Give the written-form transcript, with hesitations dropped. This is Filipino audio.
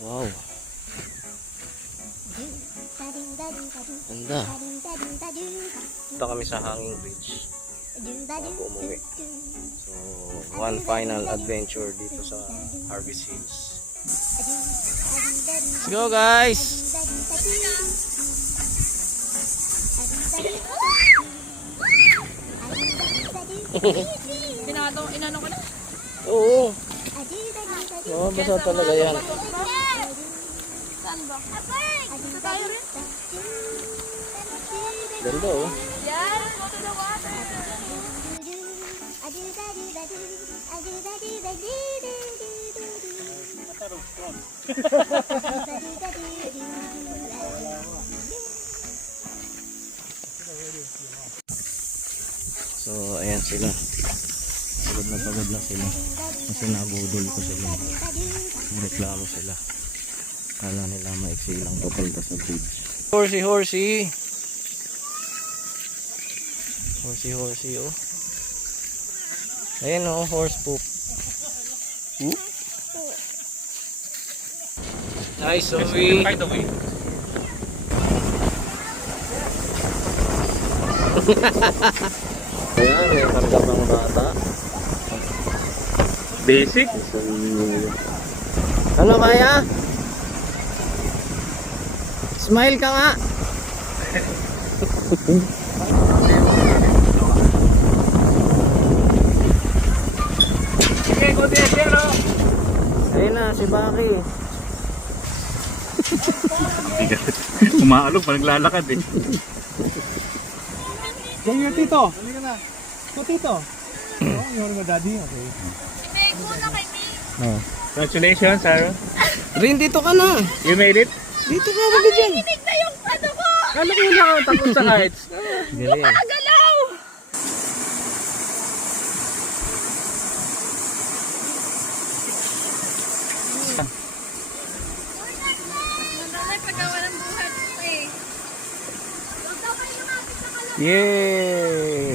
Wow. Ganda. Punta kami sa Hanging Bridge. Bago umuwi. So, one final adventure dito sa Harvest Hills. Let's go guys! Inano ko na? Oo. Oo, basa talaga yan. Saan ba? Ito tayo rin. Ganda oh. Yan, go to the water. So, ayan sila. Pagod na sila. Kasi nabudol ko sila. Reklamo sila. Kala nila maiksi lang papunta sa bridge. Horsey, horsey. Horsey, horsey, oh. Ayan oh, horse poop. Nice, Sophie. Right away. Ayan, may tanggap ng bata. Basic. Ano kaya? Smile ka nga. Okay, go there, zero. Ayun na, si Baki. Umaalog pa, naglalakad eh. Ganyan tito. Ano ka na? Ito tito. Oh, yung mga daddy. Okay. May kuna kay May. Oh. Congratulations, Sarah. Rin, dito ka na. You made it. Dito ka, wag ka dyan. Tinig na yung ano ko! Kala ko wala kang takot sa heights. Galing. Agalaw! Madami paggawa ng buhat ko eh. Yay!